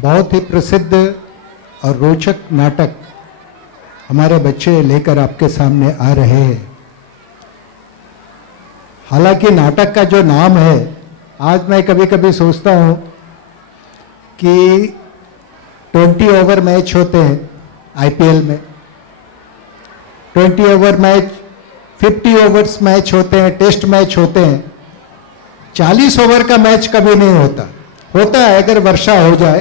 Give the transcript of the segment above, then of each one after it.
बहुत ही प्रसिद्ध और रोचक नाटक हमारे बच्चे लेकर आपके सामने आ रहे हैं। हालांकि नाटक का जो नाम है, आज मैं कभी कभी सोचता हूँ कि 20 ओवर मैच होते हैं आईपीएल में, 20 ओवर मैच, 50 ओवर्स मैच होते हैं, टेस्ट मैच होते हैं। 40 ओवर का मैच कभी नहीं होता है अगर वर्षा हो जाए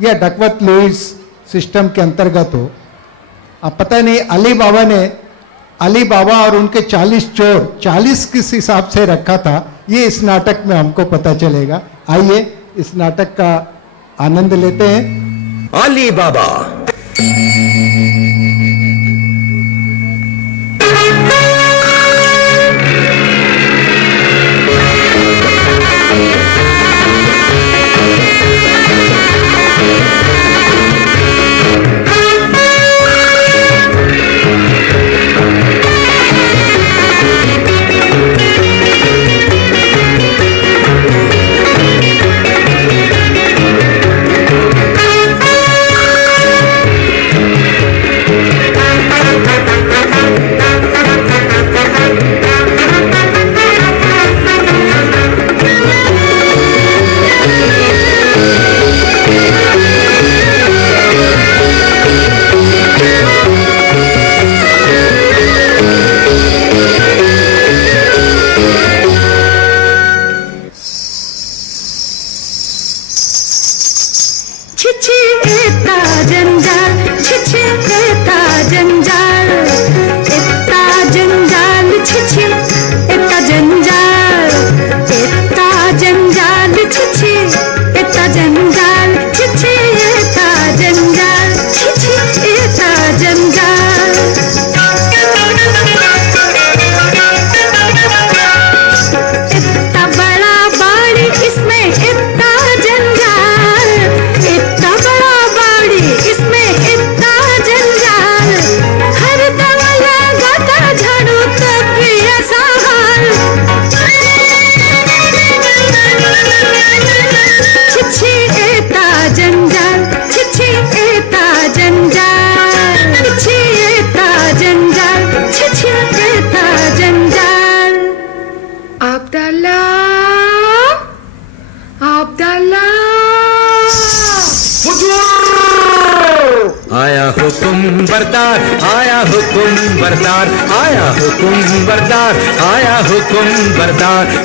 या डकवर्थ लुईस सिस्टम के अंतर्गत हो। अब पता नहीं अली बाबा और उनके 40 चोर 40 किस हिसाब से रखा था, ये इस नाटक में हमको पता चलेगा। आइए इस नाटक का आनंद लेते हैं। अली बाबा।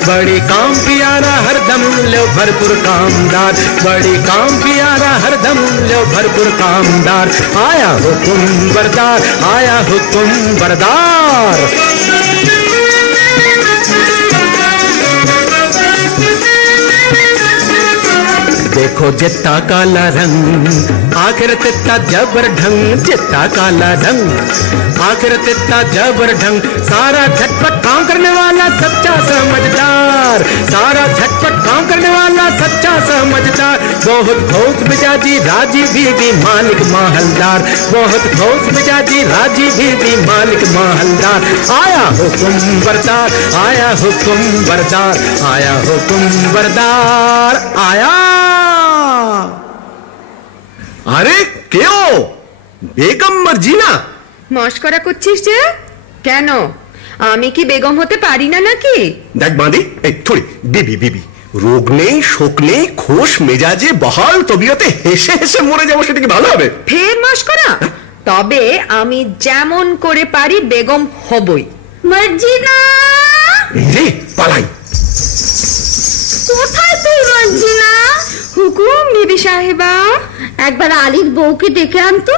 बड़ी काम पियारा हरदम लो भरपूर कामदार, बड़ी काम पियारा हरदम लो भरपूर कामदार। आया हुकुम बरदार, आया हुकुम बरदार। देखो जितना काला रंग आखिर तित्ता जबर ढंग, जितना काला रंग आखिर तित्ता जबर ढंग। सारा झटपट काम करने वाला सच्चा समझदार, सारा झटपट काम करने वाला सच्चा समझदार। बहुत खोस मिजाजी राजी भी मालिक माहलदार, बहुत खोस मिजाजी राजी भी मालिक माहलदार। आया हुकुम बरदार, आया हुकुम बरदार, आया हुकुम बरदार। आया। আরে কেউ বেগম মার্জিনা মস্করা করছিস যে? কেন, আমি কি বেগম হতে পারি না নাকি? দেখ বাঁধি, এই থোড়ি বিবি বিবি, রোগ নেই শোক নেই, খোশ মেজাজে বহাল তবিয়তে হেসে হেসে মরে যাবো, সেটা কি ভালো হবে? ফের মস্করা? তবে আমি যেমন করে পারি বেগম হবই। মার্জিনা রে পালাই। কোথায় তুই মার্জিনা? হুকুম বিবি সাহেবা, একবার আলীর বউকে ডেকে আনতো।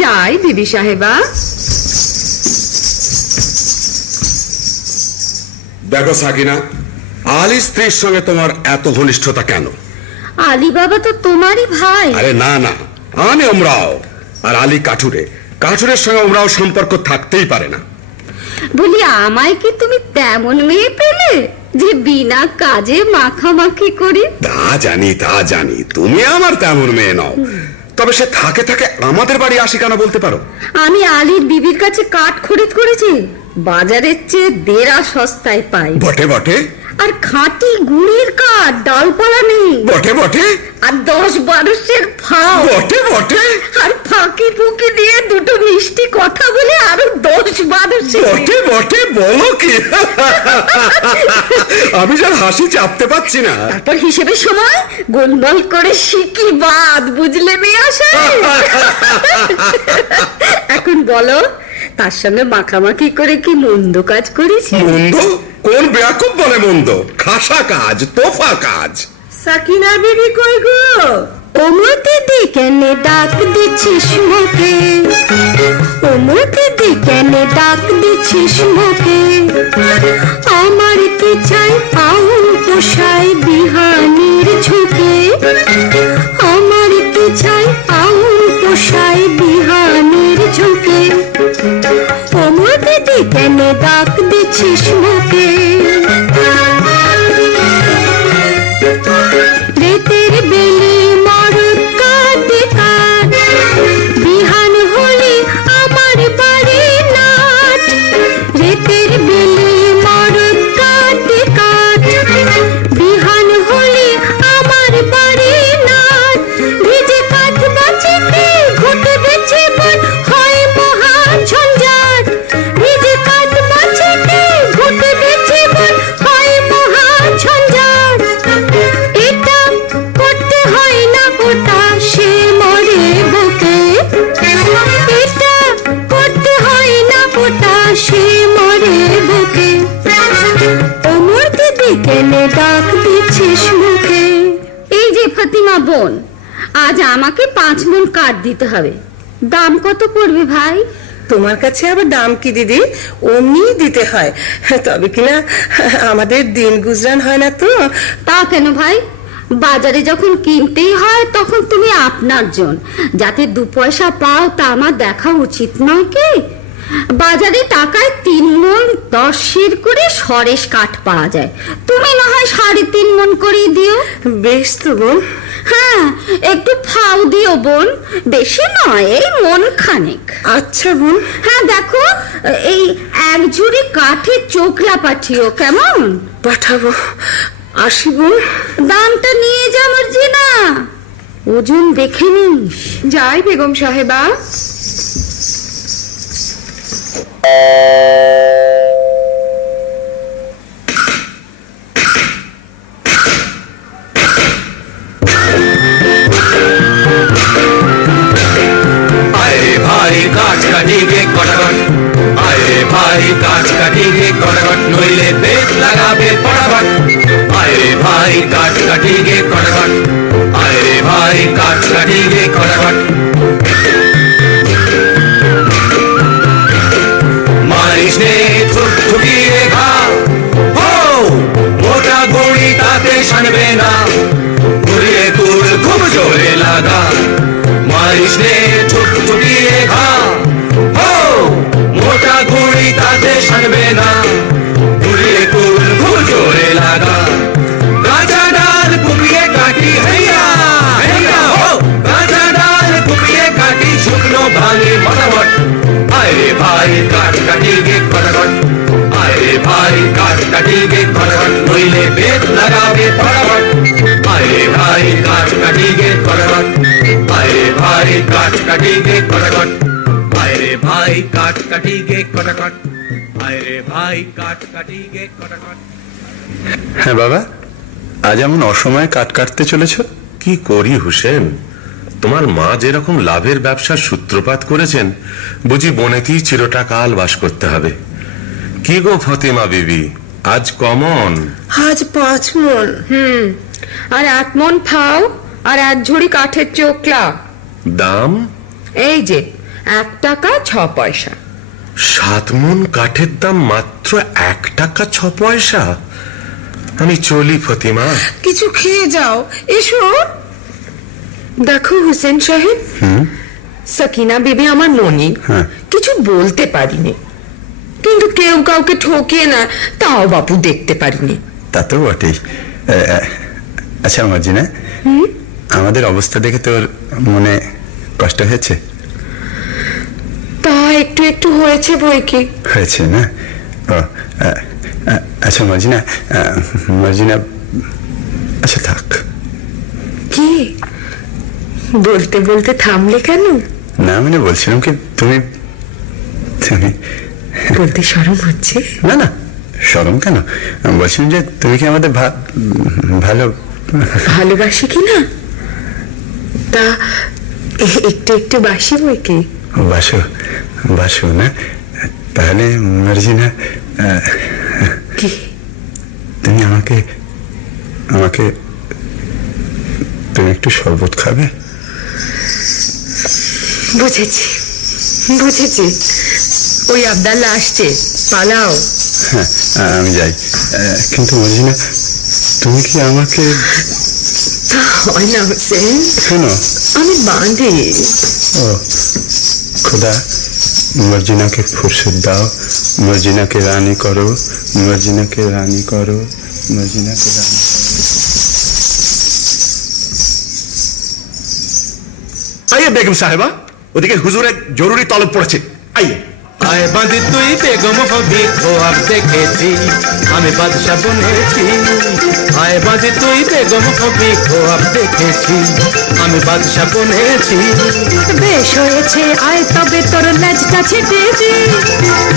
যাই বিবি সাহেবা। দেখো সাকিনা, আলী স্ত্রীর সঙ্গে তোমার এত ঘনিষ্ঠতা কেন? আলী বাবা তো তোমারই ভাই। আরে না না, আমি ওমরাও, আর আলী কাঠুরে, কাঠুরের সঙ্গে ওমরাও সম্পর্ক থাকতেই পারে না। বলি আমায় কি তুমি তেমন মেয়ে পেলে যে বিনা কাজে মাখামাখি করি? তা জানি তুমি আমার তেমন মেয়ে নও, তবে সে থাকে থাকে আমাদের বাড়ি আসি কেন বলতে পারো? আমি আলীর বিবির কাছে কাঠ খরিদ করেছি, বাজারের চেয়ে দেড়া সস্তায় পাই। বটে বটে। আর খাঁটি গুড়ের কাঠ, ডালপালা নেই। বটে বটে। আর 10-12 ফাও। বটে বটে। আর ফাঁকি ফুঁকি দিয়ে দুটো মিষ্টি কথা বলে আরো 10-12। বটে বটে, বলো কি? আমি যার হাসি চাপতে পারছি না। তারপর হিসেবের সময় গোলমাল করে শিখি বাদ, বুঝলে মেয়ে আসে। এখন বলো, তার সঙ্গে মাখামাখি করে কি মন্দ কাজ করেছি? মন্দ? কোন বেয়াকুব বলে মন্দ? খাসা কাজ, তোফা কাজ। সাকিনা বিবি কই গো? ওমর দিদি কেন ডাক দিচ্ছিস মুখে? ওমর দিদি কেন ডাক দিচ্ছিস মুখে? আমার কি চাই আউল পোষায় বিহানির ঝুঁকে? আমার কি চাই আউল পোষায় বিহানির ঝুঁকে? ওমর দিদি কেন ডাক দিচ্ছিস মুখে? রেতের বেলি মরদ কাটে কাট, বিহান হলে আমার বাড়ি নাট। রেতের বেলি মরদ কাটে কাট, বিহান হলে আমার বাড়ি নাট। ভিজে কাঠ বাঁচিতে ঘুটবে জীবন হয় মহা ঝঞ্ঝাট। ভিজে কাঠ বাঁচিতে ঘুটবে জীবন হয় মহা ঝঞ্ঝাট। এটা করতে হয় না ওটা সে মরে বুকে। এটা করতে হয় না ওটা সে মরে বুকে। ওমর দিদি কেন ডাক দিচ্ছিস মুখে? এই যে ফাতিমা বোন, আজ আমাকে 5 মণ কাঠ দিতে হবে। দাম কত পড়বে ভাই? তোমার কাছে আবার দাম কি দিদি, অমনি দিতে হয়, তবে কিনা আমাদের দিন গুজরান হয় না তো। তা কেন ভাই? বাজারে যখন কিনতেই হয় তখন তুমি আপনার জন, যাতে 2 পয়সা পাও তা আমার দেখা উচিত নয় কি? বাজারে টাকায় 3 মণ 10 শির করে সরেস কাঠ পাওয়া যায়, তুমি না হয় 3.5 মণ করে দিও। বেশ তো বোন। হ্যাঁ, একটু ফাও দিও বোন, বেশি নয়, এই মন খানেক। আচ্ছা বোন। হ্যাঁ দেখো, এই 1 ঝুড়ি কাঠের চোখলা পাঠিও, কেমন? পাঠাবো। আসি বোন। দামটা নিয়ে যা মর্জি না, ওজন দেখে নিস। যাই বেগম সাহেবা। काट कटेंगे कड़कट, नोइले बेत लगाबे पड़बट। आए भाई काट कटेंगे कड़कट, आए भाई काट कटेंगे कड़कट। मारिश ने थुकथुकिए घा, हो मोटा गोड़ी ताते शनबे ना, गुरिए गुल खूब जोरे लगा। मारिश ने थुकथुकिए घा, हो मोटा गोड़ी ताते शनबे ना, गुरिए गुल खूब जोरे लगा। गाजा डाल कुपिए काटी हैया हैया, हो गाजा डाल कुपिए काटी शुक्नो भांगे मटावट। आए भाई काट कटेंगे कड़कट, आए भाई काट कटेंगे कड़कट, नोइले बेत लगावे पड़वट। आए भाई काट कटेंगे कड़कट, आए भाई काट कटेंगे कड़कट, आए भाई काट कटेंगे कड़कट, आए भाई काट कटेंगे कड़कट। হ্যাঁ বাবা, আজ এমন অসময়ে কাঠ কাটতে চলেছ? কি করি হুসেন, তোমার মা যেরকম লাভের ব্যবসার সূত্রপাত করেছেন, বুঝি বনেতেই চিরটাকাল বাস করতে হবে। কি গো ফতেমা বিবি, আজ কমন? আজ 5 মণ। আর 1 মণ ফাও আর 1 ঝুড়ি কাঠের চোখলা। দাম? এই যে 1 টাকা 6 পয়সা। 7 মণ কাঠের দাম মাত্র 1 টাকা 6 পয়সা? আমি চলি ফতিমা। কিছু খেয়ে যাও, এসো। দেখো হুসেন সাহেব, সাকিনা বিবি আমার মনি, কিছু বলতে পারিনি, কিন্তু কেউ কাউকে ঠকিয়ে না তাও বাপু দেখতে পারিনি। তা তো বটেই। আচ্ছা মার্জিনা, আমাদের অবস্থা দেখে তোর মনে কষ্ট হয়েছে? তা একটু একটু হয়েছে বই কি হয়েছে না? ও আচ্ছা মার্জিনা, মার্জিনা, আচ্ছা থাক। কি বলতে বলতে থামলে কেন? না মানে বলছিলাম কি তুমি বলতে শরম হচ্ছে? না না, শরম কেন, বলছিলাম যে তুমি কি আমাদের ভালো ভালোবাসি কি না? তা একটু একটু বাসি বই কি? বাসো বাসো না? তাহলে মার্জিনা, কি তুমি আমাকে আমাকে তুমি একটু শরবত খাবে? বুঝেছি বুঝেছি, ওই আবদাল্লা আসছে, পালাও। হ্যাঁ আমি যাই, কিন্তু মার্জিনা তুমি কি আমাকে? হয় না হোসেন। কেন? আমি বাঁধি। ও খোদা, মার্জিনাকে ফুরসত দাও, মার্জিনাকে রানী করো, মার্জিনাকে রানী করো, মার্জিনাকে রানী করো। আইয়ে বেগম সাহেবা, ওদিকে হুজুরের জরুরি তলব পড়েছে, আইয়ে। আয় বাঁধি তুই বেগম হবি, খোয়াব দেখেছি আমি বাদশা বনেছি। আয় বাঁধি তুই বেগম হবি, খোয়াব দেখেছি আমি বাদশা বনেছি। বেশ হয়েছে, আয় তবে তোর লেজটা ছেটে দি,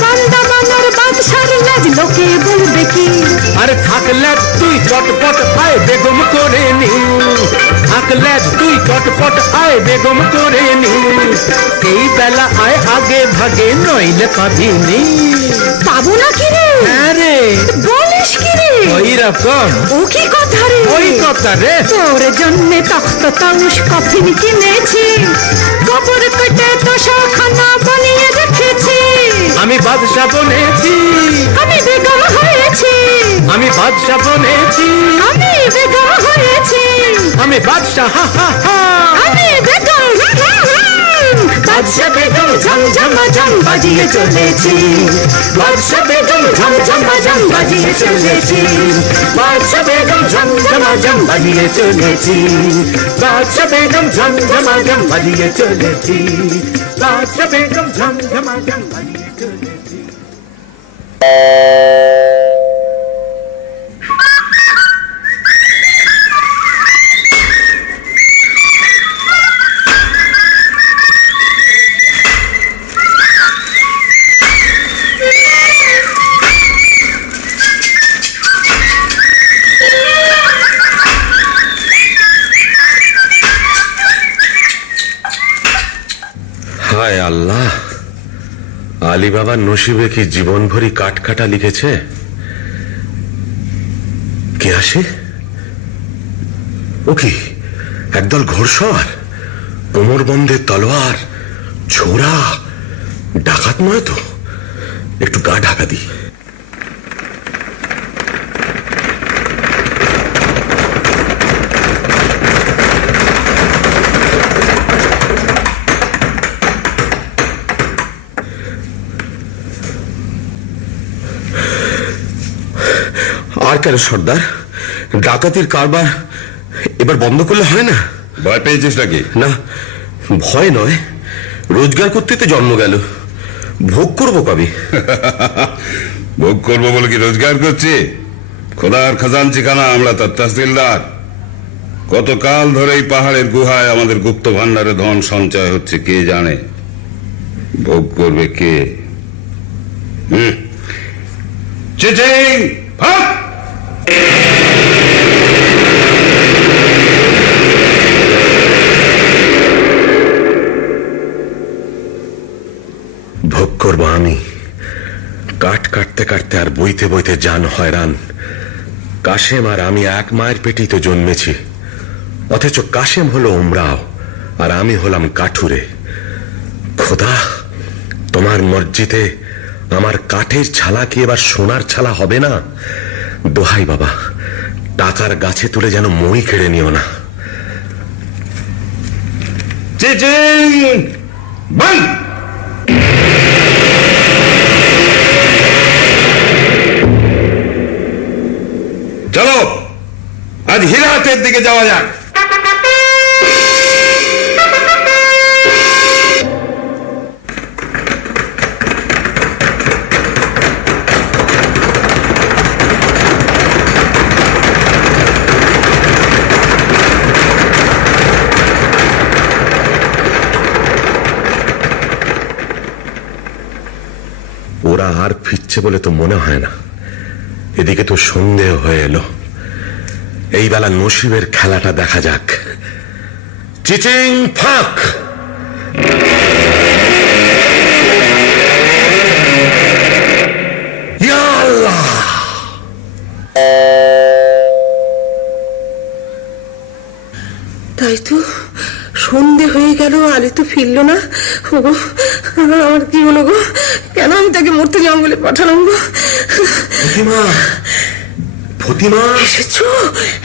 বান্দা বানর বাদশার লেজ লোকে বলবে কি? আরে থাকলে তুই চটপট আয় বেগম করে নি, থাকলে তুই চটপট আয় বেগম করে নি। এই বেলা আয় আগে ভাগে, নইলে পাবিনি। পাবো না কি রে? হ্যাঁ রে। বলিস কি রে? ওই রকম। ও কি কথা রে? ওই কথা রে। তোর জন্য তখ্ত তাউস কফিন কিনেছি, গোবর কেটে তোষাখানা বানিয়ে রেখেছি। আমি বাদশা বনেছি, আমি বেগম হয়েছি, আমি বাদশা বনেছি, আমি বেগম হয়েছি, আমি বাদশা, হা হা হা, আমি বেগম। বাদশা বেগম ঝমঝমাঝম বাজিয়ে চলেছি, বাদশা বেগম ঝমঝমাঝম বাজিয়ে চলেছি, বাদশা বেগম ঝমঝমাঝম বাজিয়ে চলেছি, বাদশা বেগম ঝমঝমাঝম বাজিয়ে চলেছি, বাদশা বেগম ঝমঝমাঝম বাজিয়ে চলেছি। হায় আল্লাহ, আলী বাবার নসিবে কি জীবন ভরি কাটকাটা লিখেছে। কে আসে? ও কি একদল ঘোড়সওয়ার, কোমর বন্ধে তলোয়ার, ছোড়া, ডাকাত নয় তো? একটু গা ঢাকা দি। আর কেন সর্দার, ডাকাতির কারবার এবার বন্ধ করলে হয় না? ভয় পেয়েছিস নাকি? না, ভয় নয়, রোজগার করতে তো জন্ম গেল, ভোগ করবো কবে? ভোগ করবো বলে কি রোজগার করছি? খোদার খাজানচিখানা আমরা তার তহসিলদার। কতকাল ধরে এই পাহাড়ের গুহায় আমাদের গুপ্ত ভান্ডারে ধন সঞ্চয় হচ্ছে কে জানে। ভোগ করবে কে? চিচিং ফাক! ভোগ করবো আমি। কাঠ কাটতে কাটতে আর বইতে বইতে জান হয়রান। কাশেম আর আমি এক মায়ের পেটেই তো জন্মেছি, অথচ কাশেম হলো উমরাও আর আমি হলাম কাঠুরে। খোদা, তোমার মসজিদে আমার কাঠের ছালা কি এবার সোনার ছালা হবে না? দোহাই বাবা, টাকার গাছে তুলে যেন মই কেড়ে নিও না। চলো আজ হীরাহাটের দিকে যাওয়া যাক। ওরা আর ফিরছে বলে তো মনে হয় না। এদিকে তো সন্দেহ হয়ে এলো। এই বেলা নসিবের খেলাটা দেখা যাক। চিচিং ফাঁক। ইয়া আল্লাহ! তাই তো, সন্ধে হয়ে গেল, আলী তো ফিরল না। ওগো, আমার কি হলো গো? কেন আমি তাকে মরতে জঙ্গলে পাঠালাম গো? ফতিমা, ফতিমা এসেছো?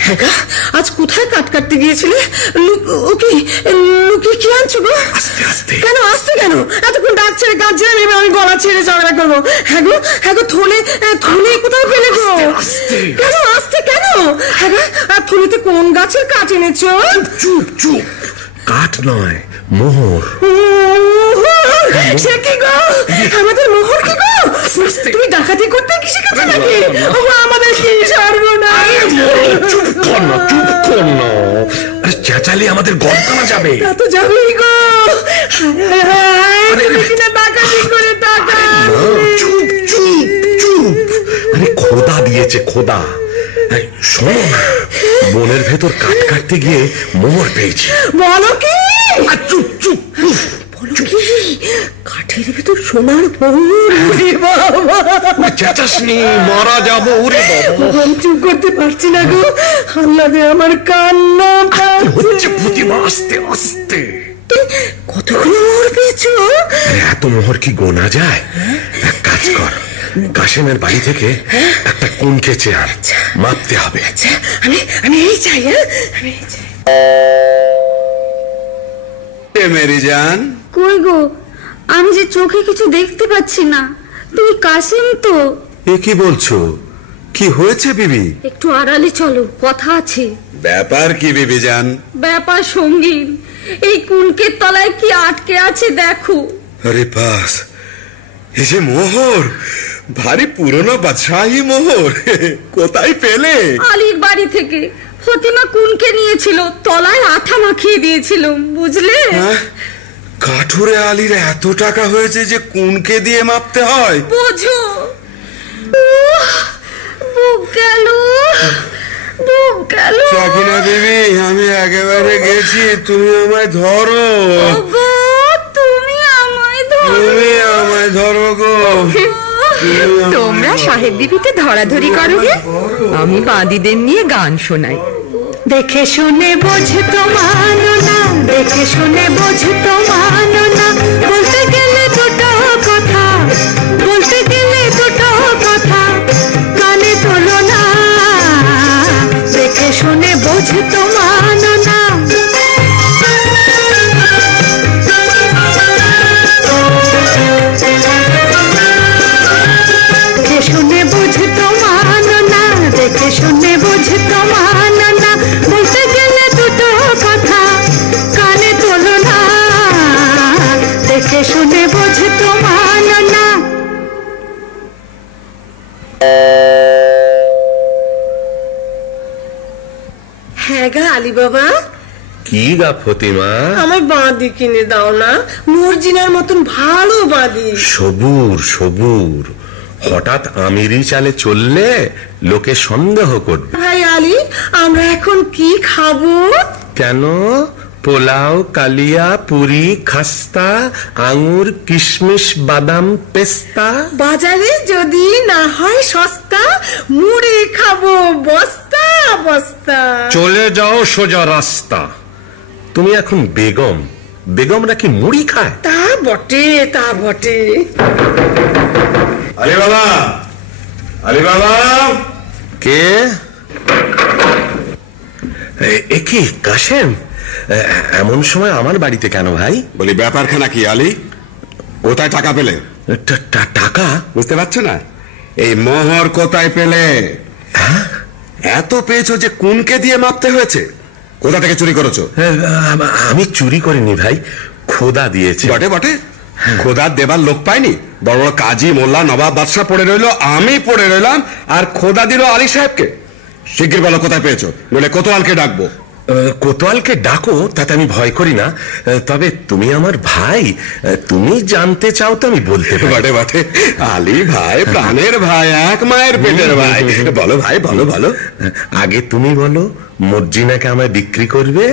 হ্যাঁ গা, আজ কোথায় কাট কাটতে গিয়েছিলে? লুকিয়ে কি আনছো গো? আস্তে আস্তে। কেন আস্তে কেন? এতক্ষণ ডাক ছেড়ে কাঁদছিলাম, এবার আমি গলা ছেড়ে ঝগড়া করবো? হ্যাঁ গো, থলে কোথাও পেলে গো? কেন আস্তে কেন? হ্যাঁ গা, আর থলিতে কোন গাছের কাঠ এনেছো? চুপ চুপ, কাঠ নয়, মোহর। সে কি গো? আমাদের মোহর কি গো? তুমি ডাকাতি করতে কি শিখেছো নাকি? আমাদের কি সর্বনাশ! চুপ কর না, চুপ কর না, চেঁচালে আমাদের গর্দানা যাবে। তা তো যাবেই গো। কিনা ডাকাতি করে টাকা। চুপ চুপ চুপ, আরে খোদা দিয়েছে, খোদা। শোনো, বনের ভেতর কাঠ কাটতে গিয়ে মোহর পেয়েছি। বলো কি? চুপ চুপ, কাঠের ভিতর সোনার মোহর। চেঁচাসনি, মারা যাবো। ওরে বাবা, আমি চুপ করতে পারছি না গো। আল্লাহ রে, আমার কান্না হচ্ছে। প্রতিমা, আস্তে আস্তে। কতগুলো মোহর পেয়েছো? এত মোহর কি গোনা যায়? এক কাজ কর, কাশেমের বাড়ি থেকে একটা কুনকে চেয়ার মাপতে হবে। আচ্ছা, আমি এই চাই। হ্যাঁ, আমি এই চাই। মেরি জান, কই গো, আমি যে চোখে কিছু দেখতে পাচ্ছি না। তুমি কাসিম তো? এ কি বলছো? কি হয়েছে বিবি? একটু আড়ালে চলো, কথা আছে। ব্যাপার কি বিবি জান? ব্যাপার সঙ্গীন, এই কুনকের তলায় কি আটকে আছে দেখো। আরে বাস, এই যে মোহর, ভারী পুরনো বাদশাহী মোহর। কোথায় পেলে? আলীর বাড়ি থেকে। ফতিমা কুনকে নিয়েছিল, তলায় আঠা মাখিয়ে দিয়েছিল, বুঝলে? কাঠুরে আলীর এত টাকা হয়েছে যে কুনকে দিয়ে মাপতে হয়? বোঝো। বুক গেল, বুক গেল। সাকিনা বিবি, আমি একেবারে গেছি, তুমি আমায় ধরো। তুমি আমায় ধরো, তুমি আমায় ধরো গো। তোমরা সাহেব বিবিতে ধরাধরি করো গে, আমি বাঁদিদের নিয়ে গান শোনাই। দেখে শুনে বোঝে তো মানো না, দেখে শুনে বোঝে তো মানো না, বলতে গেলে দুটো কথা, বলতে গেলে দুটো কথা, কানে তোলো না, দেখে শুনে বোঝে তো মানো না। দেখে শুনে বোঝে তো মানো না, দেখে শুনে বোঝে তো মানো না, বলতে গেলে দুটো কথা, কানে তোলো না, দেখে শুনে বোঝে তো মানো না। হ্যাঁ গা আলী বাবা, কি গা ফতিমা? আমায় বাঁধি কিনে দাও না, মর্জিনার মতন ভালো বাঁধি। সবুর সবুর, হঠাৎ আমিরি চালে চললে লোকে সন্দেহ করবে। ভাই আলী, আমরা এখন কি খাবো? কেন? পোলাও, কালিয়া, পুরি, খাস্তা, আঙুর, কিশমিশ, বাদাম, পেস্তা। বাজারে যদি না হয় সস্তা, মুড়ি খাবো বস্তা বস্তা। চলে যাও সোজা রাস্তা। তুমি এখন বেগম, বেগমরা কি মুড়ি খায়? তা বটে, তা বটে। আলী বাবা, আলী বাবা। কে? এ কি কাশেম? এমন সময় আমার বাড়িতে কেন ভাই? বলি ব্যাপারখানা কি আলী? কোথায় টাকা পেলে? টাকা? বুঝতে পারছো না? এই মোহর কোথায় পেলে? এত পেয়েছো যে কুনকে দিয়ে মাপতে হয়েছে? কোথা থেকে চুরি করেছো? আমি চুরি করিনি ভাই, খোদা দিয়েছে। বটে বটে, খোদা দেবার লোক পাইনি। বড় বড় কাজী, মোল্লা, নবাব, বাদশা পড়ে রইলো, আমি পড়ে রইলাম, আর খোদা দিল আলী সাহেবকে। শিগগির বলো কোথায় পেয়েছো, নইলে কোতোয়ালকে ডাকবো। কোতোয়ালকে ডাকো, তাতে আমি ভয় করি না। তবে তুমি আমার ভাই, তুমি জানতে চাও তো আমি বলতে পারি। বটে বটে, আলী ভাই প্রাণের ভাই, এক মায়ের পেটের ভাই। বলো ভাই, বলো বলো। আগে তুমি বলো, মর্জিনাকে আমায় বিক্রি করবে?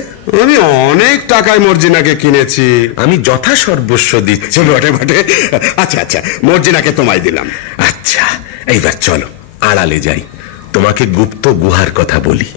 আমি অনেক টাকায় মর্জিনাকে কিনেছি। আমি যথা সর্বস্ব দিচ্ছি। বটে বটে। আচ্ছা আচ্ছা, মর্জিনাকে তোমায় দিলাম। আচ্ছা, এইবার চলো আড়ালে যাই, তোমাকে গুপ্ত গুহার কথা বলি।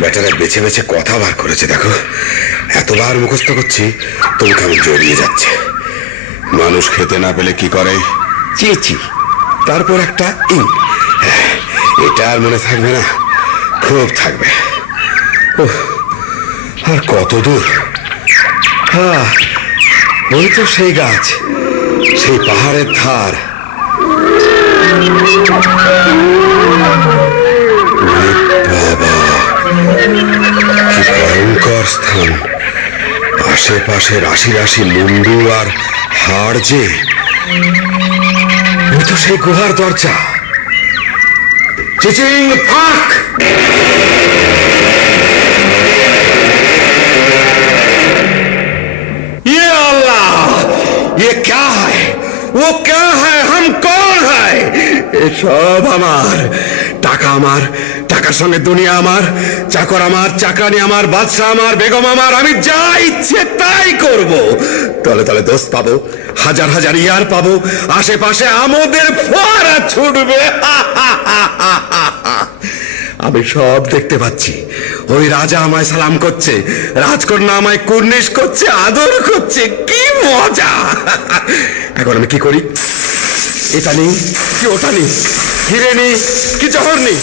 বেটারা বেছে বেছে কথা বার করেছে, দেখো এতবার মুখস্থ করছি তবু কেমন জড়িয়ে যাচ্ছে। মানুষ খেতে না পেলে কি করে? চিচি, তারপর একটা ইং। এটা আর মনে থাকবে না? খুব থাকবে। আর কত দূর? ওই তো সেই গাছ, সেই পাহাড়ের ধার। বাবা, কি ভয়ঙ্কর স্থান! আশেপাশে রাশি রাশি মুন্ডু আর হাড়। যে ওই তো সেই গুহার দরজা। চিচিং ফাক! ये अल्लाह, ये क्या है? वो क्या है? हम कौन है? সব আমার, টাকা আমার, টাকার সঙ্গে দুনিয়া আমার, চাকর আমার, চাকরানি আমার, বাদশা আমার, বেগম আমার। আমি যা ইচ্ছে তাই করব। তলে তলে দোস্ত পাবো, হাজার হাজার ইয়ার পাবো, আশেপাশে আমাদের ফোয়ারা ছুটবে। আমি সব দেখতে পাচ্ছি। ওই রাজা আমায় সালাম করছে, রাজকন্যা আমায় কুর্নিশ করছে, আদর করছে। কি মজা! এখন আমি কি করি? এটা নেই কি ওটা নেই, হিরে নেই কি জহর নেই,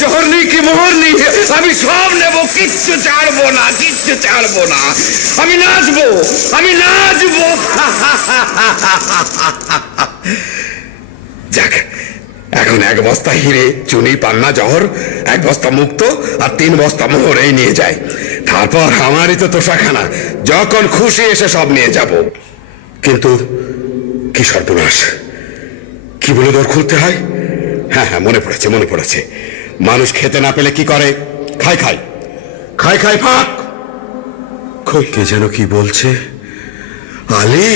জহর নেই কি মোহর নেই, আমি সব নেব, কিচ্ছু ছাড়বো না, কিচ্ছু ছাড়বো না। আমি নাচবো, আমি নাচবো। যাক, এখন এক বস্তা হিরে, চুনি, পান্না, জহর, এক বস্তা মুক্ত আর 3 বস্তা মোহর এই নিয়ে যায়। তারপর আমারই তো তোষাখানা, যখন খুশি এসে সব নিয়ে যাব। কিন্তু কি সর্বনাশ! কি বলে দর খুলতে হয়? হ্যাঁ হ্যাঁ, মনে পড়েছে, মনে পড়েছে। মানুষ খেতে না পেলে কি করে? খাই খাই খাই খাই ফাঁক। কে যেন কি বলছে? আলী,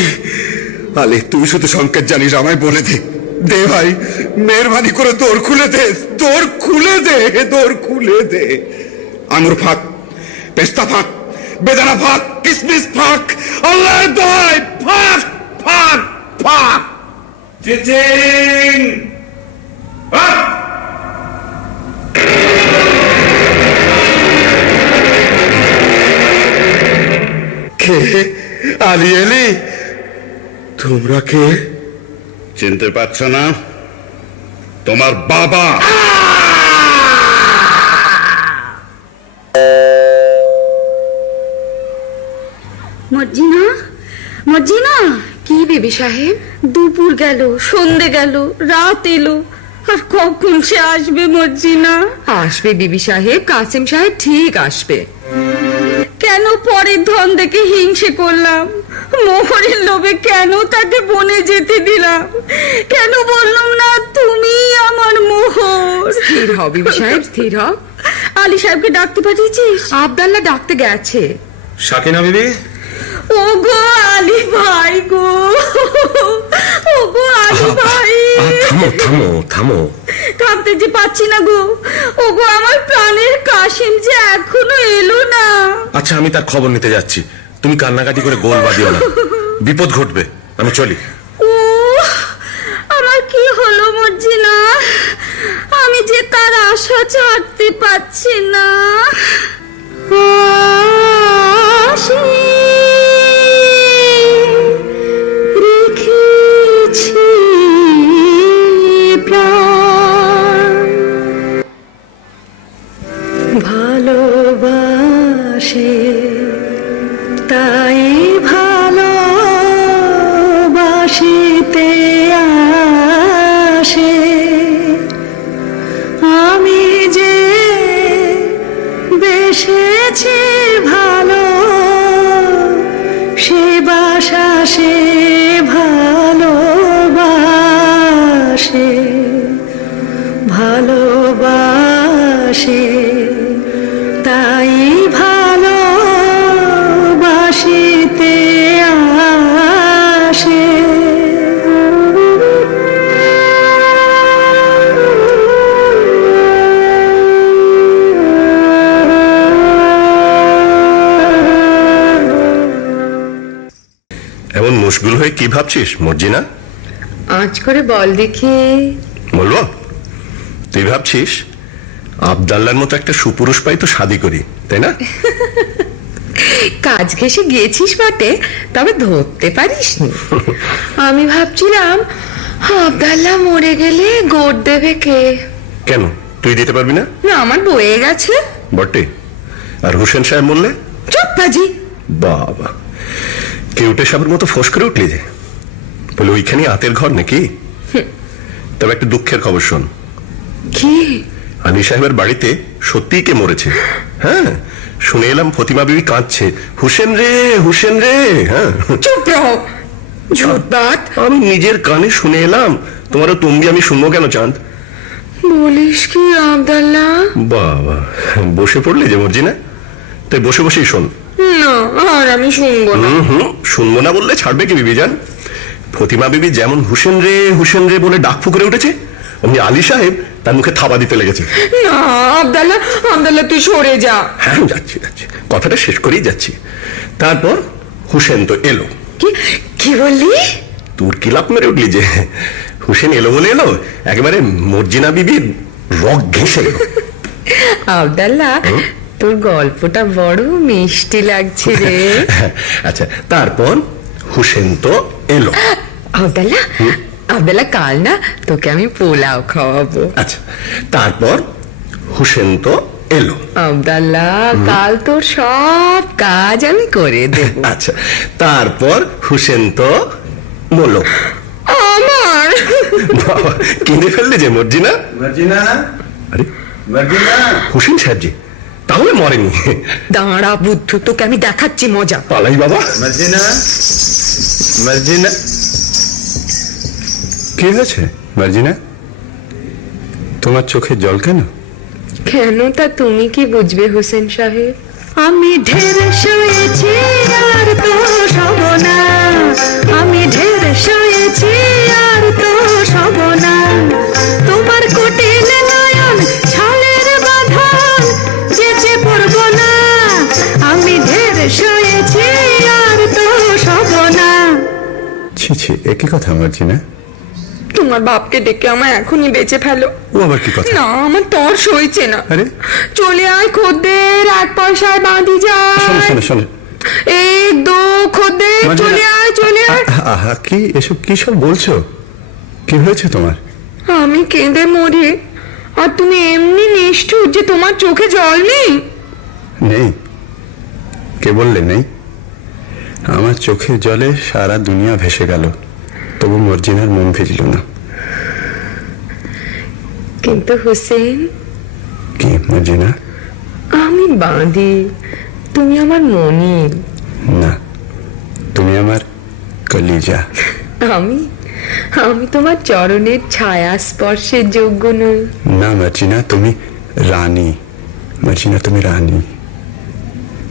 আলী, তুই শুধু সংকেত জানিস, আমায় বলে দে। দে ভাই, মেহরবানি করে দৌড় খুলে দে, দৌড় খুলে দে, দৌড় খুলে দে। আঙুর ফাঁক, পেস্তা ফাঁক, বেদানা ফাঁক, কিসমিস ফাঁক, আল্লাহর দোহাই ফাঁক, ফাঁক, ফাঁক। চিচিং ফাঁক! কে? আলী এলি? তোমরা কে? চিনতে পারছ না? তোমার বাবা। মর্জিনা, মর্জিনা। কি বেবি সাহেব? দুপুর গেল, সন্ধে গেল, রাত এলো, আর কখন সে আসবে মর্জিনা? আসবে বিবি সাহেব, কাসেম সাহেব ঠিক আসবে। কেন পরের ধন দেখে হিংসে করলাম? মোহরের লোভে কেন তাকে বনে যেতে দিলাম? কেন বললাম না তুমি আমার মোহর? স্থির হও বিবি সাহেব, স্থির হও। আলী সাহেবকে ডাকতে পাঠিয়েছিস? আব্দাল্লাহ ডাকতে গেছে। সাকিনা বিবি। ও গো আলী ভাই গো, ও গো আলী ভাই। থামো থামো থামো। থামতে যে পাচ্ছি না গো। ও গো আমার প্রাণের কাশিম যে এখনো এলো না। আচ্ছা, আমি তার খবর নিতে যাচ্ছি, তুমি কান্নাকাটি করে গোল বাঁধিও না, বিপদ ঘটবে। আমি চলি। ও আমার কি হলো মর্জিনা? আমি যে তার আশা ছাড়তে পারছি না। রেখেছি প্রাণ, ভালোবাসে তাই ভালোবাসিতে আছে ভালো, সে বাসা সে ভালোবাসে, ভালোবাসে তাই ভালোবাসিতে আসে। এমন মুশগুল হয়ে কি ভাবছিস মর্জিনা? আজ করে বল দেখি। বলবো? তুই ভাবছিস আবদাল্লার মতো একটা সুপুরুষ পাই তো শাদি করি, তাই না? কাজ ঘেসে গিয়েছিস বটে, তবে ধরতে পারিসনি। আমি ভাবছিলাম আবদাল্লাহ মরে গেলে গোট দেবে কে? কেন, তুই দিতে পারবি না? না, আমার বয়ে গেছে বটে। আর হোসেন সাহেব বললে? চুপ বাজি। বাবা, কেউটে সাহেবের মতো ফোঁস করে উঠলি যে। বলে ওইখানে আতের ঘর নাকি? তবে একটা দুঃখের খবর শোন। কি? আলী সাহেবের বাড়িতে সত্যিই কে মরেছে। হ্যাঁ, শুনে এলাম ফতিমা বিবি কাঁদছে, হুসেন রে হুসেন রে। হ্যাঁ, চুপ রও, ঝুটবাট। আমি নিজের কানে শুনে এলাম, তোমারও তুমি আমি শুনবো কেন চাঁদ? বলিস কি আবদাল্লাহ? বাবা, বসে পড়লে যে মর্জিনা, তাই বসে বসেই শোন। না, আর আমি শুনবো না। শুনবো না বললে ছাড়বে কি বিবি জান? ফতিমা বিবি যেমন হুসেন রে বলে ডাক ফুকরে উঠেছে, অমনি আলী সাহেব তার মুখে থাবা দিতে লেগেছে। না আবদাল্লাহ তুই সরে যা। হ্যাঁ, যাচ্ছি, কথাটা শেষ করেই যাচ্ছি। তারপর হুসেন তো এলো। কি বললি? তোর কি লাভ মেরে উঠলি যে? হুসেন এলো বলে এলো, একেবারে মর্জিনা বিবির রগ ঘেঁষে গেল। আবদাল্লাহ, তোর গল্পটা বড় মিষ্টি লাগছে রে। আচ্ছা, তারপর হুসেন তো এলো। আবদাল্লাহ কাল না তোকে আমি পোলাও খাওয়াবো। আচ্ছা, তারপর হুসেন তো এলো। আবদাল্লাহ, কাল তোর সব কাজ আমি করে দেব। আচ্ছা, তারপর হুসেন তো মলো। আমার বাবা, কিনে ফেললে যে মর্জিনা। আরে হুসেন সাহেব জি, তাহলে মরেনি? দাঁড়া বুদ্ধু, তোকে আমি দেখাচ্ছি মজা। পালাই বাবা। মার্জিনা, কি হয়েছে মার্জিনা? তোমার চোখে জল কেন? কেন তা তুমি কি বুঝবে হোসেন সাহেব? আমি ঢের শুয়েছি আর তো সব না, আমি ঢের শুয়েছি আর তো সব না, তোমার কুটিল নয়ন ছালের বাঁধন যেচে পড়ব না, আমি ঢের শুয়েছি আর তো সব না। ছি ছি, একই কথা মার্জিনা। তোমার বাপকে ডেকে আমার এখনই বেঁচে ফেলো। ও আবার কি কথা? না, আমার তর সইছে না। আরে চলে আয় খদ্দের, 1 পয়সায় বাঁধি যায়। শোনো, এই দো খদ্দের, চলে আয়। আহা, কি এসব কি সব বলছো? কি হয়েছে তোমার? আমি কেঁদে মরি, আর তুমি এমনি নিষ্ঠুর যে তোমার চোখে জল নেই। নেই? কে বললে নেই? আমার চোখের জলে সারা দুনিয়া ভেসে গেল, তবু মর্জিনার মন ভিজল না। কিন্তু হোসেন। কি মর্জিনা? আমি বাঁধি, তুমি আমার মনি। না, তুমি আমার কলিজা। আমি তোমার চরণের ছায়া স্পর্শের যোগ্য নই। না মার্জিনা, তুমি রানী। মার্জিনা, তুমি রানী।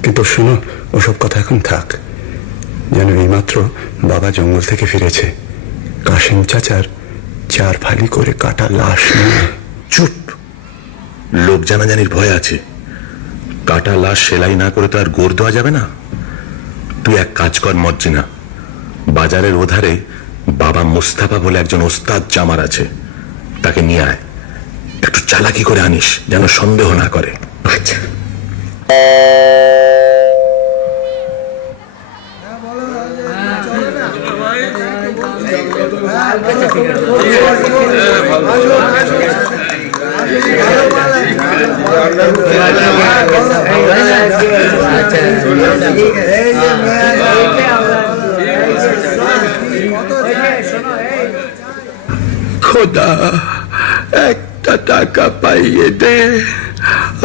কিন্তু শোনো, ওসব কথা এখন থাক। যেন এইমাত্র বাবা জঙ্গল থেকে ফিরেছে, কাশিম চাচার 4 ফালি করে কাটা লাশ নিয়ে। চুপ, লোক জানাজানির ভয় আছে। কাটা লাশ সেলাই না করে তো আর গোড় দেওয়া যাবে না। তুই এক কাজ কর মর্জিনা, বাজারের ওধারে বাবা মুস্তাফা বলে একজন ওস্তাদ জামার আছে, তাকে নিয়ে আয়। একটু চালাকি করে আনিস, যেন সন্দেহ না করে। আচ্ছা। খোদা, একটা টাকা পাইয়ে দে,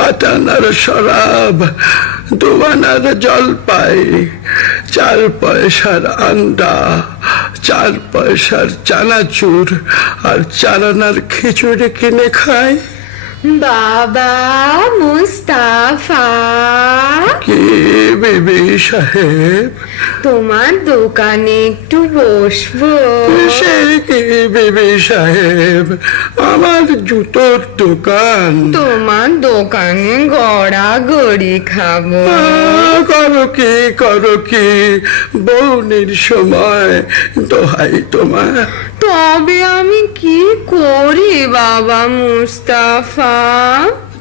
আটানার শরাব দুবানার জলপাই, 4 পয়সার আন্ডা, 4 পয়সার চানাচুর আর 4 আনার খিচুড়ি কিনে খাই। বাবা মুস্তাফা, কি বিবি সাহেব? তোমার দোকানে একটু বসবো? সে কি বিবি সাহেব, আমার জুতোর দোকান। তোমার দোকানে গড়াগড়ি খাবো। করো কি বউনির সময়, দোহাই তোমার। তবে আমি কি করি বাবা মুস্তাফা?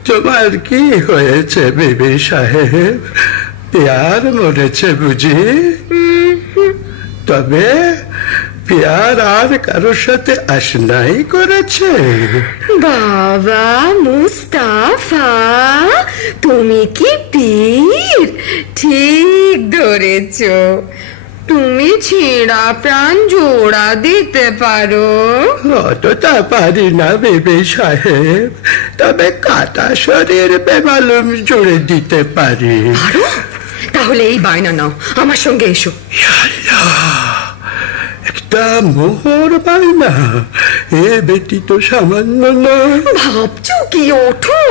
তোমার কি হয়েছে বিবি সাহেব? পেয়ার মরেছে বুঝি? তবে পেয়ার আর কারোর সাথে আশনাই করেছে? বাবা মুস্তাফা, তুমি কি পীর? ঠিক ধরেছ, তুমি ছেঁড়া প্রাণ জোড়া দিতে পারো। অতটা পারি না বিবি সাহেব, তবে কাটা শরীর বেমালুম জুড়ে দিতে পারি। তাহলে এই বায়না নাও, আমার সঙ্গে এসো। একটা মোহর বায়না, এ বেটি তো সামান্য নয়। ভাবছো কি? ওঠো,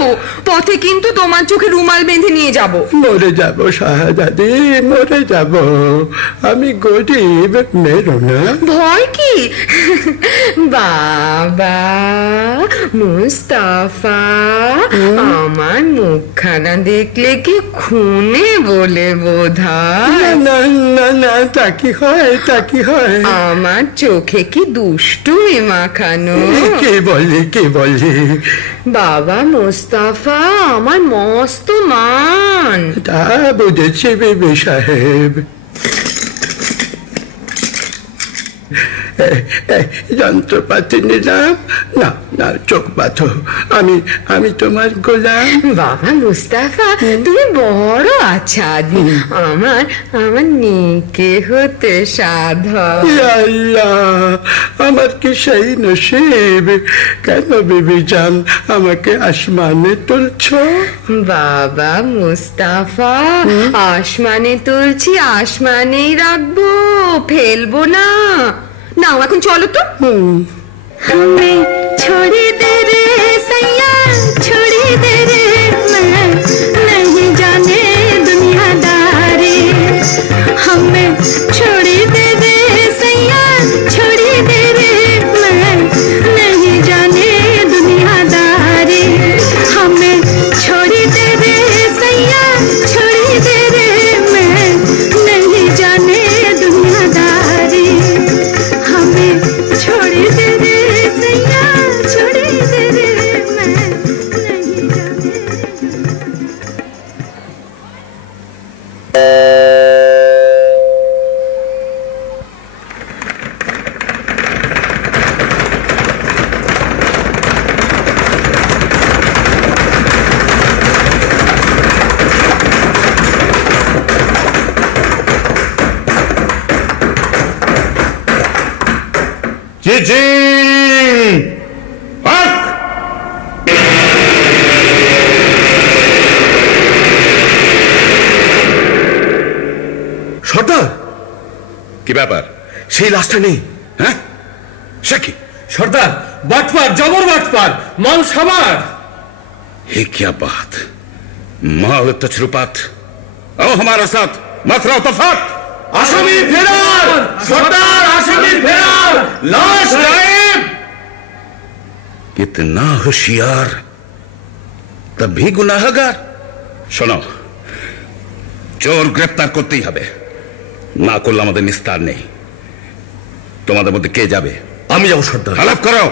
পথে কিন্তু তোমার চোখে রুমাল বেঁধে নিয়ে যাব। মরে যাব শাহজাদি, মরে যাব। আমি গরিব, মেরো না। ভয় কি? বাবা মুস্তাফা, আমার মুখখানা দেখলে কি খুনে বলে বোধহয়? না না না, তা কি হয়, তা কি হয়? আমার চোখে কি দুষ্টুমি মাখানো? কে বলে? বাবা মুস্তাফা আমার মস্ত মান। তা বুঝেছি বিবি সাহেব। যন্ত্রপাতি নিলাম, না না চোখ বাঁধো, আমি তোমার গোলাম। বাবা মুস্তাফা, তুমি বড় আচ্ছা আদমি, আমার নিকে হতে সাধ। আল্লাহ, আমার কি সেই নসিব? কেন বিবি জান আমাকে আসমানে তুলছ? বাবা মুস্তাফা, আসমানে তুলছি, আসমানেই রাখবো, ফেলবো না। নাও এখন চলো তো। हमें छोड़ी दे रे सैया, छोड़ी दे रे, मैं नहीं जाने दुनियादारी। हमें छोड़ी दे रे सैया, छोड़ी दे रे, मैं नहीं जाने दुनियादारी। हमें छोड़ी दे रे सैया, छोड़ी दे रे, मैं नहीं जाने दुनियादारी। हमें छोड़ी दे रे सैया, छोड़ी दे रे, मैं नहीं जाने। সর্দার, কি ব্যাপার? সেই লাশটা নেই। হ্যাঁ, সে কি? সর্দার, বাটপার, জবর বাটপার, মাল সামার। ये क्या बात? माल तजरुबात, आओ हमारे साथ, मत रहो तफात। আসামি ফেরার সর্দার, আসামি ফেরার, লাশ গায়েব। कितना होशियार, तब भी गुनाहगार। শোনো, চোর গ্রেপ্তার করতেই হবে, না করলে আমাদের নিস্তার নেই। তোমাদের মধ্যে কে যাবে? আমি যাবো সর্দার। হালাফ করো,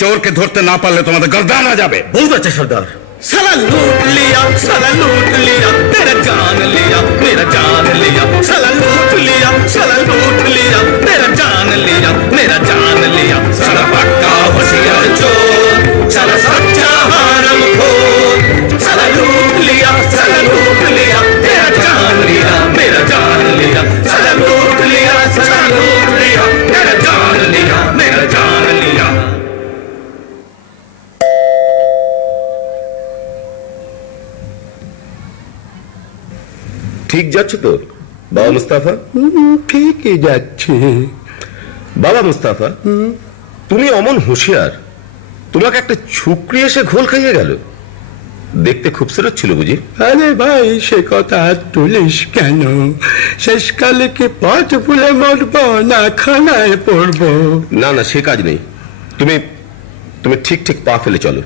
চোরকে ধরতে না পারলে তোমাদের গর্দান आ যাবে। बहुत अच्छा सरदार। साला लूट लिया, साला लूट लिया, तेरा जान लिया, मेरा जान लिया, साला लूट लिया, साला लूट लिया, तेरा जान लिया, मेरा जान लिया, साला पक्का होशियार चोर, साला सच्चा हराम खोर, साला लूट लिया, साला लूट लिया, तेरा जान लिया, मेरा जान लिया, साला लूट लिया, साला लूट लिया, तेरा जान लिया, मेरा जान लिया। ঠিক যাচ্ছ তো বাবা মুস্তাফা? ঠিকই যাচ্ছে। বাবা মুস্তাফা, তুমি অমন হুঁশিয়ার, তোমাকে একটা ছুকরি এসে ঘোল খাইয়ে গেল। দেখতে খুবসুরত ছিল বুঝি? আরে ভাই, সে কথা তুলিস কেন? শেষকালে কি পথ ভুলে মরবো না খানায় পড়বো? না না, সে কাজ নেই। তুমি তুমি ঠিক ঠিক পা ফেলে চলো।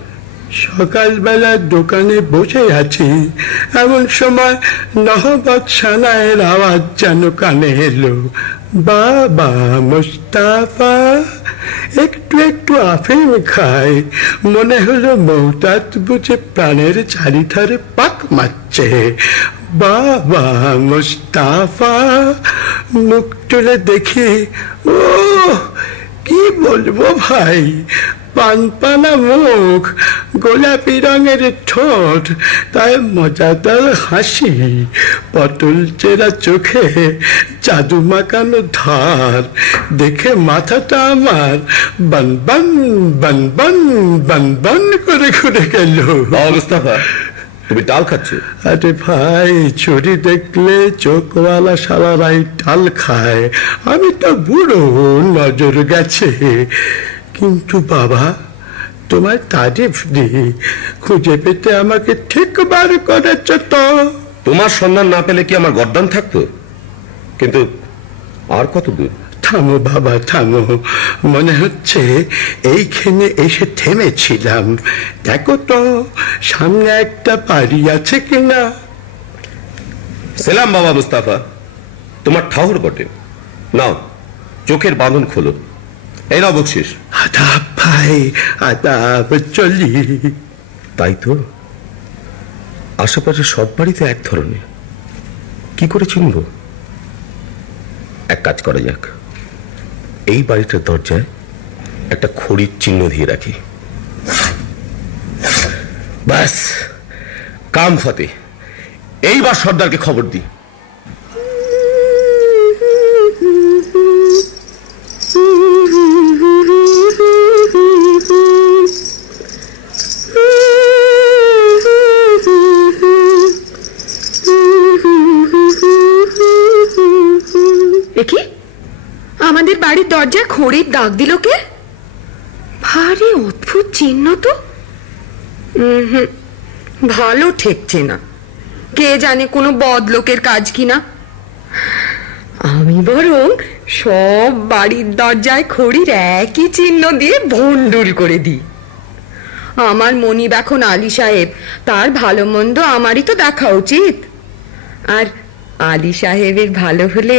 সকালবেলা দোকানে বসে আছি, এমন সময় নহবত সানায়ের আওয়াজ যেন কানে এলো। বাবা মুস্তাফা একটু একটু আফিম খায়, মনে হলো মৌতাত বুঝে প্রাণের চারিধারে পাক মারছে। বাবা মুস্তাফা মুখ তুলে দেখি, ও কি বলবো ভাই, পানপানা মুখ, গোলাপি রঙের ঠোঁট, তাই মজাদার হাসি, পটল চেরা চোখে জাদু মাখানো ধার, দেখে মাথাটা আমার বান বান বান বান বান বান করে ঘুরে গেল। মুস্তাফা, তুমি ডাল খাচ্ছ? আরে ভাই, ছুরি দেখলে চোখওয়ালা সারারাই ডাল খায়, আমি তো বুড়ো, নজর গেছে। কিন্তু বাবা, তোমার তারিফ দিই, খুঁজে পেতে আমাকে ঠিক বার করেছ তো। তোমার সন্ধান না পেলে কি আমার গর্দান থাকতো? কিন্তু আর কত দূর? থামো বাবা থামো, মনে হচ্ছে এইখানে এসে থেমেছিলাম। দেখো তো সামনে একটা বাড়ি আছে কিনা। সেলাম বাবা মুস্তাফা, তোমার ঠাউর বটে। নাও চোখের বাঁধন খোলো, এই নাও বকশিস। আদাব ভাই, আদাব, চলি। তাই তো, আশেপাশে সব বাড়িতে এক ধরনের, কি করে চিনব? এক কাজ করা যাক, এই বাড়িটার দরজায় একটা খড়ির চিহ্ন দিয়ে রাখি। ব্যাস, কাম ফতে। এইবার সর্দারকে খবর দিই। কি আমাদের বাড়ির দরজায় খড়ির দাগ দিল কে? ভারী অদ্ভুত চিহ্ন তো। ভালো ঠেকছে না, কে জানে কোনো বদলোকের কাজ কিনা। আমি বরং সব বাড়ির দরজায় খড়ির একই চিহ্ন দিয়ে ভন্ডুল করে দিই। আমার মনিব এখন আলী সাহেব, তার ভালো মন্দ আমারই তো দেখা উচিত। আর আলী সাহেবের ভালো হলে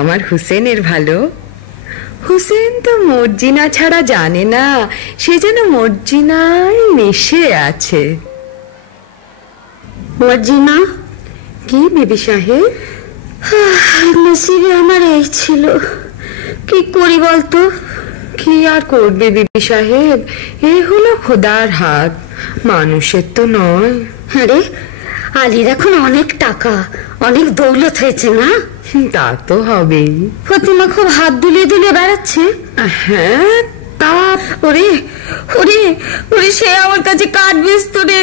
আমার হুসেনের ভালো। হুসেন তো মর্জিনা ছাড়া জানে না, সে যেন মর্জিনায় মিশে আছে। মর্জিনা? কি বিবি সাহেব? নসিবে আমার এই ছিল, কি করি বলতো? কি আর করবে বিবি সাহেব, এ হলো খোদার হাত, মানুষের তো নয়। আরে আলীর এখন অনেক টাকা, অনেক দৌলত হয়েছে না? তা তো হবেই। ফতিমা খুব হাত দুলিয়ে দুলিয়ে বেড়াচ্ছে। হ্যাঁ, তা ওরে ওরে ওরে, সে আমার কাছে কাঠ বেচত রে,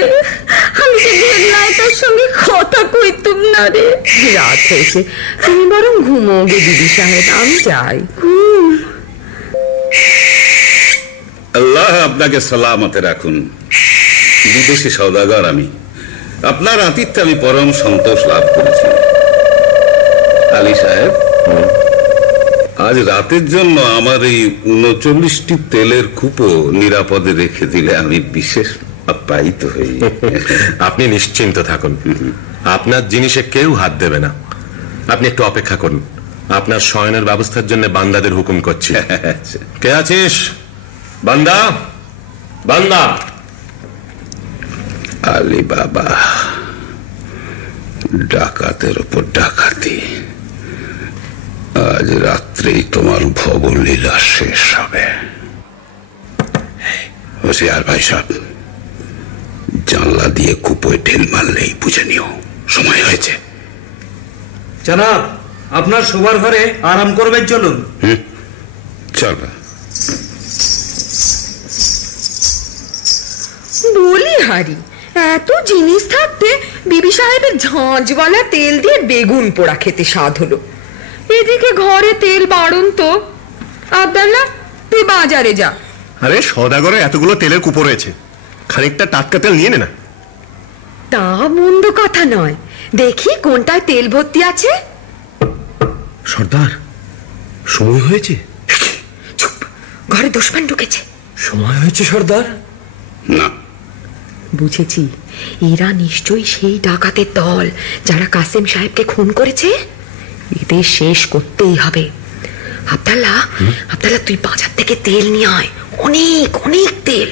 আমি সে নাই তার সঙ্গে কথা কইতুম না রে। রাত হয়েছে, তুমি বরং ঘুমো গে বিবি সাহেব, আমি যাই। আল্লাহ আপনাকে সালামতে রাখুন। বিদেশি সওদাগর আমি, আপনার আতিথ্যে আমি পরম সন্তোষ লাভ করেছি। আলী সাহেব, আজ রাতের জন্য আমার এই 39টি তেলের কূপো নিরাপদে রেখে দিলে আমি বিশেষ আপ্যায়িত হই। আপনি নিশ্চিন্ত থাকুন, আপনার জিনিসে কেউ হাত দেবে না। আপনি একটু অপেক্ষা করুন, আপনার শয়নের ব্যবস্থার জন্য বান্দাদের হুকুম করছি। কে আছিস? বান্দা, বান্দা। আলী বাবা, ডাকাতের উপর ডাকাতি। আজ রাত্রেই তোমার ভবলীলা শেষ হবে। হোশিয়ার ভাই সাহেব, জানলা দিয়ে কুপোয় ঢেল মারলেই বুঝে নিও সময় হয়েছে। জনাব, আপনার শোবার ঘরে আরাম করবেন, চলুন। চল। বলি হারি, এত জিনিস থাকতে বিবি সাহেবের ঝাঁঝওয়ালা তেল দিয়ে বেগুন পোড়া খেতে স্বাদ হলো। এদিকে ঘরে তেল বাড়ন তো। আব্দুল্লাহ, তুই বাজারে যা। আরে সওদাগরে এতগুলো তেলের কুপো রয়েছে, খানিকটা টাটকা তেল নিয়ে নে না। তা মন্দ কথা নয়, দেখি কোনটায় তেল ভর্তি আছে। সর্দার, সময় হয়েছে। চুপ, ঘরে দুশমন ঢুকেছে। সময় হয়েছে সর্দার? না, বুঝেছি, এরা নিশ্চয়ই সেই ডাকাতের দল যারা কাসেম সাহেবকে খুন করেছে। এদের শেষ করতেই হবে। আব্দুল্লাহ, তুই বাজার থেকে তেল নিয়ে আয়, অনেক অনেক তেল।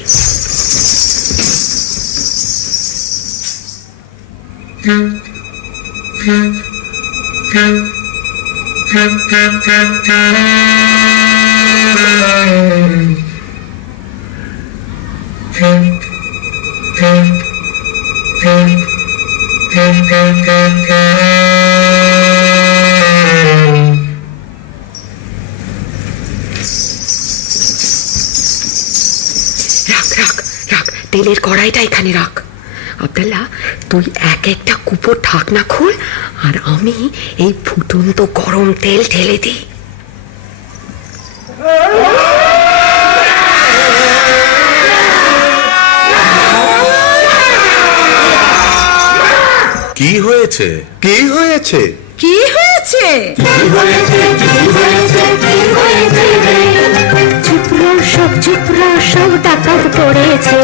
তেলের কড়াইটা এখানে রাখ। আব্দুল্লাহ, তুই এক একটা কুপোর ঢাকনা খোল, আর আমি এই ফুটন্ত গরম তেল ঢেলে দিই। কি হয়েছে? কি হয়েছে? কি হয়েছে? চুপরা সব ডাকাত পড়েছে।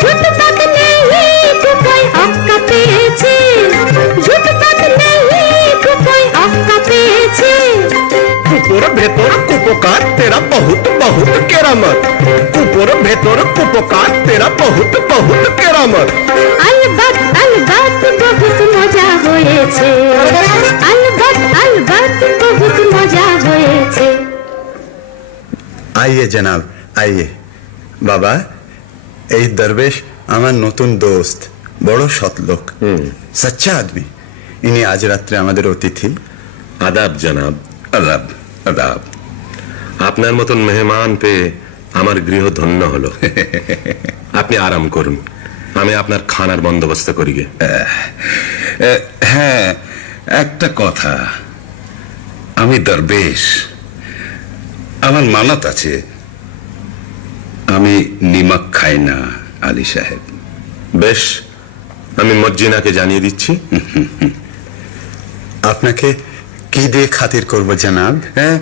ঝুটপাত নেই কুপায় অক্কা পেয়েছে, ঝুটপাত নেই কুপায় অক্কা পেয়েছে। কুপোর ভেতর কুপোকার তেরা বহুত বহুত কেরামত, কুপোর ভেতর কুপোকার তেরা বহুত বহুত কেরামত। अलबत अलबत बहुत मजा হয়েছে, अलबत अलबत बहुत मजा হয়েছে। आइए जनाब आइए। बाबा, এই দরবেশ আমার নতুন দোস্ত, বড় সৎ লোক, সচ্চা আদমি। ইনি আজ রাত্রে আমাদের অতিথি। আদাব জনাব, আদাব আদাব। আপনার মতন মেহমান পেয়ে আমার গৃহ ধন্য হলো। আপনি আরাম করুন, আমি আপনার খানার বন্দোবস্ত করি গে। হ্যাঁ, একটা কথা, আমি দরবেশ, আমার মানত আছে, আমি নিমক খাই না আলী সাহেব। বেশ, আমি মজ্জিনাকে জানিয়ে দিচ্ছি। আপনাকে কি দিয়ে খাতির করব জনাব? হ্যাঁ,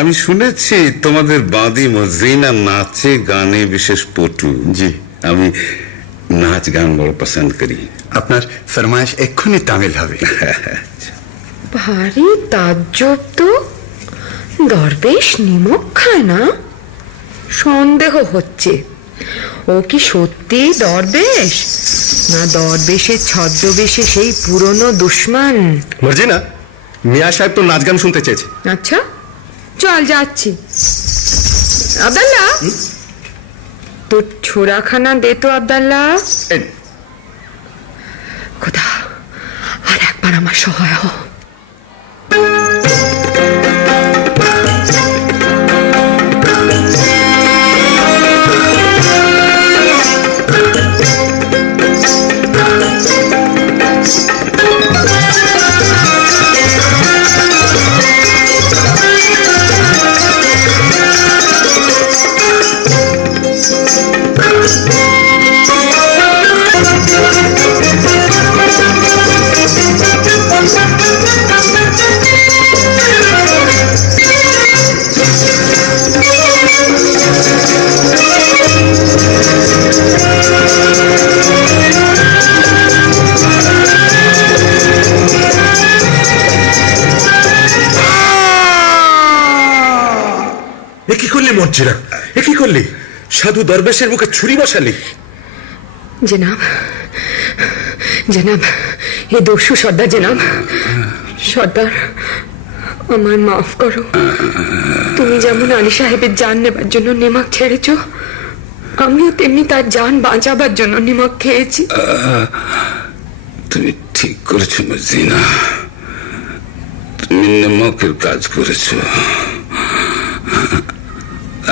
আমি শুনেছি তোমাদের বাঁধি মজিনা নাচে গানে বিশেষ পটু। জি, আমি নাচ গান বড় পছন্দ করি। আপনার ফরমাইশ এক্ষুনি তামিল হবে। ভারী তাজ্জব তো, দরবেশ নিমক খায় না? সন্দেহ হচ্ছে, ও কি সত্যি দরবেশ, না দরবেশের ছদ্মবেশে সেই পুরনো দুশ্মন? মর্জিনা, মিয়া সাহেব তো নাচ গান শুনতে চেয়েছে। আচ্ছা, চল যাচ্ছি। আব্দুল্লাহ, তোর ছোড়াখানা দে তো। আব্দুল্লাহ, খোদা, আর একবার আমার সহায় হ। কি করলি মর্জিনা, এ কি করলি? সাধু দরবেশের মুখে ছুরি বসালি? জনাব, জনাব, এ দস্যু সর্দার। জনাব সর্দার, আমার মাফ করো। তুমি যেমন আলী সাহেবের জান নেবার জন্য নিমক ছেড়েছ, আমিও তেমনি তার জান বাঁচাবার জন্য নিমক খেয়েছি। তুমি ঠিক করেছো মজিনা, তুমি নিমকের কাজ করেছো।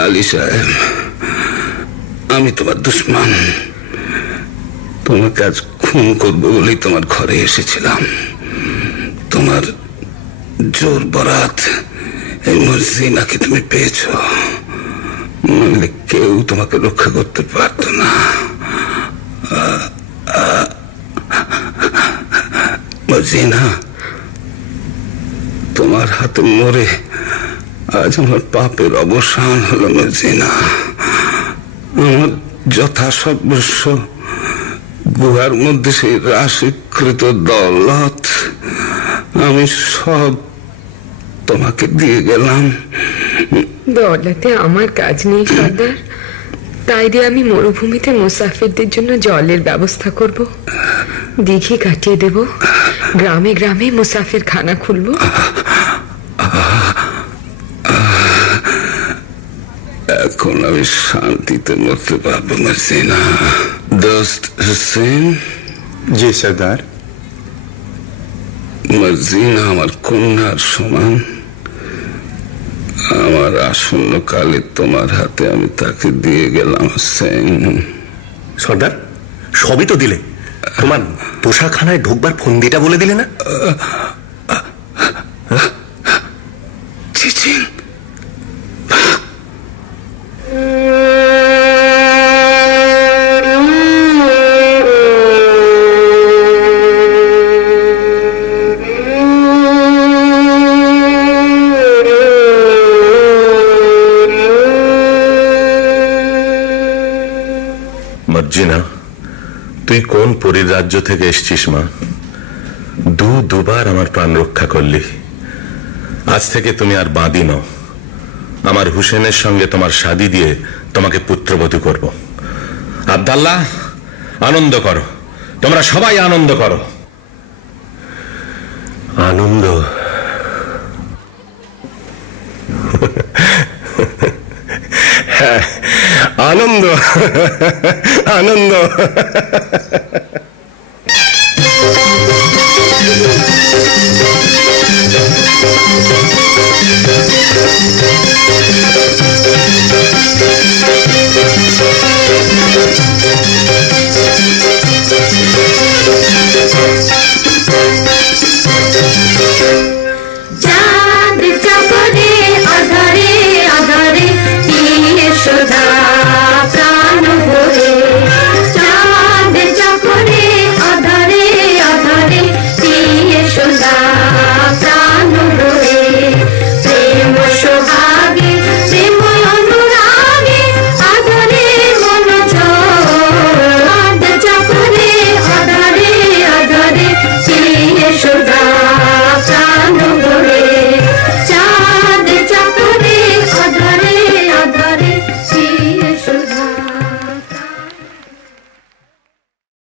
আলী সাহেব, আমি তোমার দুশ্মন। তোমাকে আজ খুন করবো বলেই তোমার ঘরে এসেছিলাম। তোমার জোর বরাত এই মর্জিনাকে তুমি পেয়েছ, নইলে কেউ তোমাকে রক্ষা করতে পারত না। মর্জিনা, তোমার হাতে মরে আজ আমার পাপের অবসান হলো। মর্জিনা, আমার যথাসর্বস্ব গুহার মধ্যে সেই রাশিকৃত দৌলত আমি সব তোমাকে দিয়ে গেলাম। দৌলতে আমার কাজ নেই সর্দার, তাই দিয়ে আমি মরুভূমিতে মুসাফিরদের জন্য জলের ব্যবস্থা করব, দিঘি কাটিয়ে দেব, গ্রামে গ্রামে মুসাফির খানা খুলব। এখন আমি শান্তিতে মরতে পারবো মর্জিনা। দোস্ত হুসেন। জি সর্দার। মর্জিনা আমার কন্যার সমান। আমার আসন্ন কালে তোমার হাতে আমি তাকে দিয়ে গেলাম হোসেন। সর্দার, সবই তো দিলে, তোমার পোশাকখানায় ঢোকবার ফন্দিটা বলে দিলে না? মর্জিনা, তুই কোন পরীর রাজ্য থেকে এসছিস মা? দুবার আমার প্রাণ রক্ষা করলি। আজ থেকে তুমি আর বাঁধি নও। আমার হুসেনের সঙ্গে তোমার শাদী দিয়ে তোমাকে পুত্রবধূ করব। আব্দাল্লাহ, আনন্দ করো, তোমরা সবাই আনন্দ করো। আনন্দ? হ্যাঁ, আনন্দ আনন্দ।